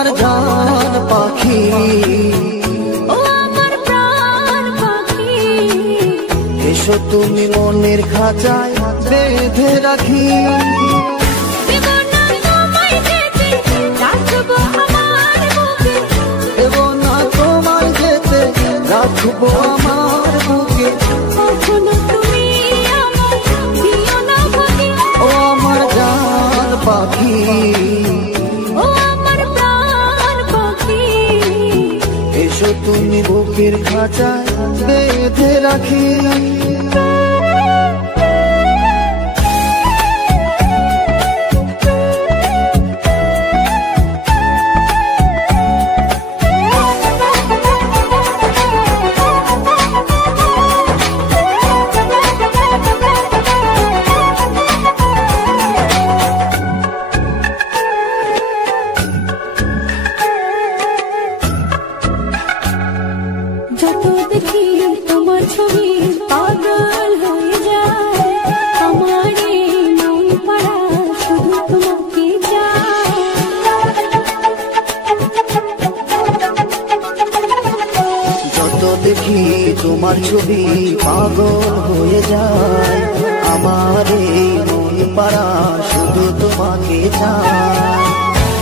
আমার জান পাখি, ও আমার প্রাণ পাখি, এসো তুমি মনের খাঁচায় বেঁধে রাখি। দেব না তোমায় যেতে, রাখবো আমার বুকে, দেব না তোমায় যেতে, রাখবো আমার বুকে। কখনো তুমি আমায় দিও না ভাগে, ও আমার জান পাখি, ও আমার প্রাণ পাখি, এসো তুমি বুকের খাঁচায় বেঁধে রাখি। যত দেখি তোমার ছবি পাগল হয়ে যায়, আমার এই মন পাড়া শুধু তোমাকে চায়। যত দেখি তোমার ছবি পাগল হয়ে যায়, আমার এই মন পাড়া শুধু তোমাকে চায়।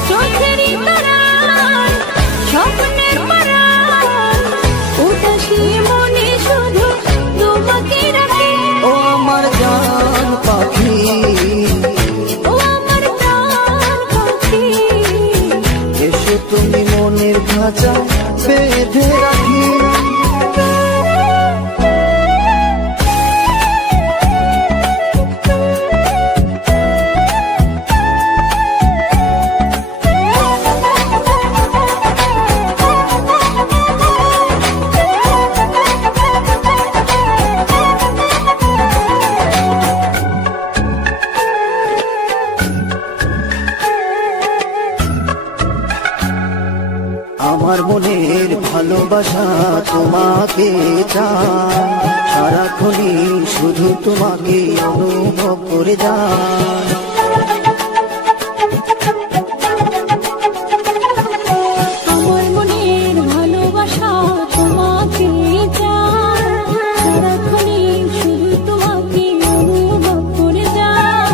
চোখেরই তারায়, স্বপ্নের পাড়ায়, উদাসী মনে শুধু তোমাকে রাখে। ও আমার জান পাখি, ও আমার প্রাণ পাখি, এসো তুমি মনের খাঁচায় বেঁধে রাখি। আমার মনের ভালোবাসা তোমাকে চায়, সারাক্ষণই শুধু তোমাকে অনুভব করে যায়। আমার মনের ভালোবাসা তোমাকে চায়, সারাক্ষণই শুধু তোমাকে অনুভব করে যায়।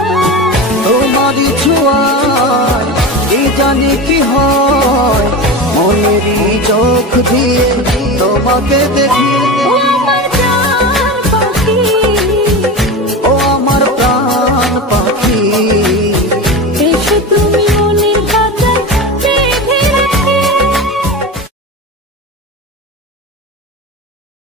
তোমারই ছোঁয়ায় কি জানি কি হয়, মনেরই চোখ দিয়ে তোমাকে দেখি।